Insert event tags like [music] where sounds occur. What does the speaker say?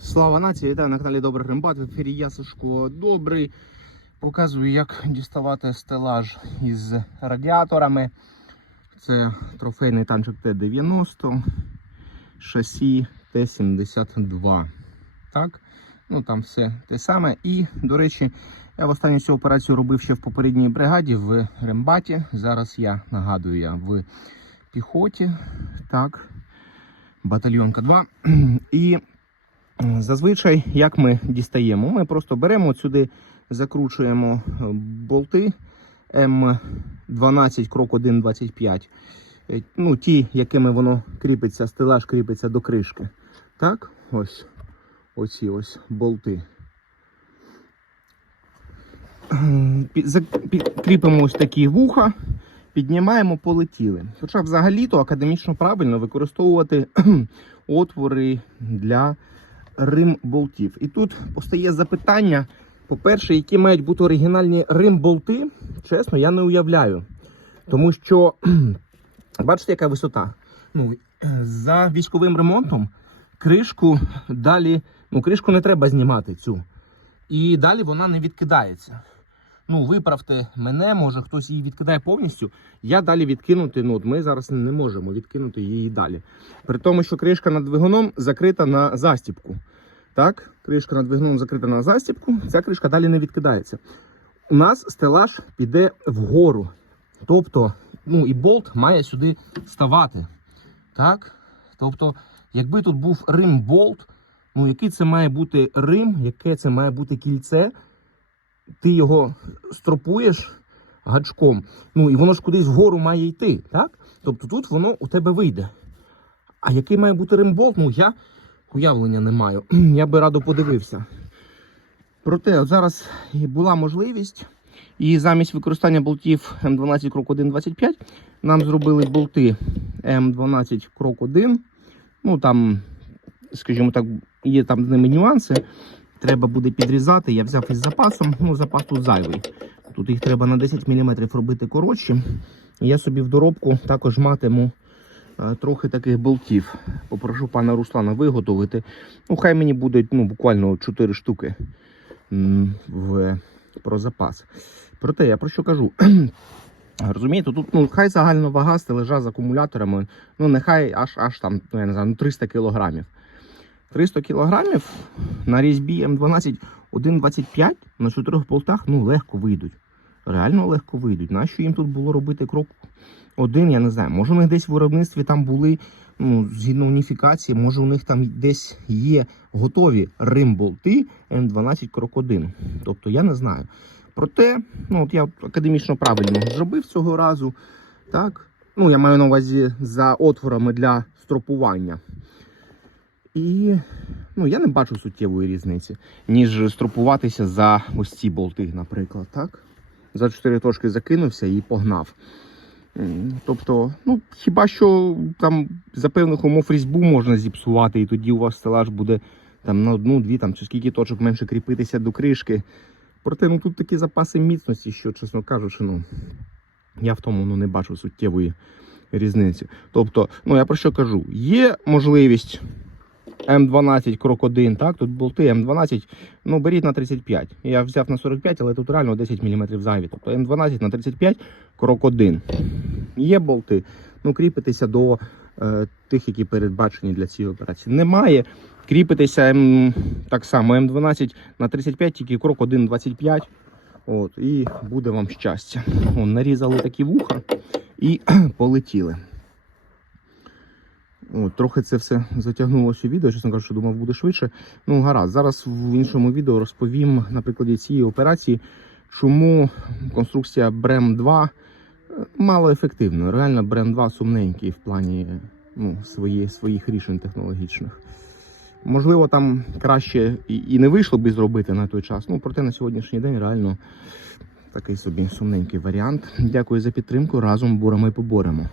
Слава нації, вітаю на каналі Добрий Рембат. В ефірі я Сашко Добрий. Показую, як діставати стелаж із радіаторами. Це трофейний танчик Т-90, шасі Т-72. Так, ну там все те саме. І, до речі, я в останню цю операцію робив ще в попередній бригаді в Рембаті. Зараз я нагадую я в піхоті. Так, батальйонка 2. [clears throat] І Зазвичай, як ми дістаємо, ми просто беремо сюди, закручуємо е, болти М12 крок 1,25. Е, Ну, ті, якими воно кріпиться, стелаж кріпиться до кришки. Так, ось оці ось болти. Кріпимо ось такі вуха, піднімаємо, полетіли. Хоча взагалі-то академічно правильно використовувати [clears throat] отвори для рим болтів. І тут постає запитання: по-перше, які мають бути оригінальні рим болти, чесно, я не уявляю. Тому що, [clears throat] бачите, яка висота? Ну, е, за військовим ремонтом кришку далі, ну, кришку не треба знімати цю. І далі вона не відкидається. Ну, виправте мене, може хтось її відкидає повністю. Я далі відкинути, ну от ми зараз не можемо відкинути її далі. При тому, що кришка над двигуном закрита на застіпку. Так, кришка над двигуном закрита на застіпку, ця кришка далі не відкидається. У нас стелаж піде вгору. Тобто, ну і болт має сюди ставати. Так? Тобто, якби тут був рим болт, ну який це має бути рим, яке це має бути кільце, ти його стропуєш гачком, ну і воно ж кудись вгору має йти. так? Тобто тут воно у тебе вийде. А який має бути римболт, ну я уявлення не маю. [clears throat] Я би радо подивився. Проте, от зараз була можливість, і замість використання болтів М12 крок 1.25 нам зробили болти М12 крок 1. Ну там, скажімо так, є там з ними нюанси. Треба буде підрізати. Я взяв із запасом. Ну, запас тут зайвий. Тут їх треба на 10 мм робити коротші. Я собі в доробку також матиму е, трохи таких болтів. Попрошу пана Руслана виготовити. Ну, хай мені буде ну, буквально 4 штуки в, про запас. Проте я про що кажу? [clears throat] Розумієте, тут ну, хай загальна вага стележа з акумуляторами, ну нехай аж аж там, ну, я не знаю, ну, 300 кілограмів. 300 кілограмів на різьбі М12 1,25 на 4 болтах ну, легко вийдуть. Реально легко вийдуть. Нащо їм тут було робити крок один, я не знаю. Може, у них десь в виробництві там були, ну, згідно уніфікації, може у них там десь є готові рим-болти М12 крок 1. Тобто я не знаю. Проте, ну от я академічно правильно зробив цього разу. Так? Ну, я маю на увазі за отворами для стропування. І ну, я не бачу суттєвої різниці, ніж стропуватися за ось ці болти, наприклад. так? За чотири точки закинувся і погнав. Тобто, ну, хіба що там за певних умов різьбу можна зіпсувати, і тоді у вас стелаж буде там на одну-дві там, чи скільки точок менше кріпитися до кришки. Проте ну, тут такі запаси міцності, що, чесно кажучи, ну, я в тому ну, не бачу суттєвої різниці. Тобто, ну я про що кажу? Є можливість М12 крок 1, так, тут болти М12, ну беріть на 35. Я взяв на 45, але тут реально 10 мм зайві. Тобто М12 на 35 крок 1. Є болти, ну кріпитися до е, тих, які передбачені для цієї операції. Немає. Кріпитися М, так само М12 на 35, тільки крок 1,25. От, і буде вам щастя. Вон, нарізали такі вуха і [clears throat] полетіли. От, трохи це все затягнулося у відео, чесно кажучи, думав, буде швидше. Ну, гаразд. Зараз в іншому відео розповім на прикладі цієї операції, чому конструкція Брем 2 е, мало ефективна. Реально Брем 2 сумненький в плані ну, свої, своїх рішень технологічних. Можливо, там краще і, і не вийшло би зробити на той час. Ну, проте на сьогоднішній день реально такий собі сумненький варіант. Дякую за підтримку. Разом бурами поборемо.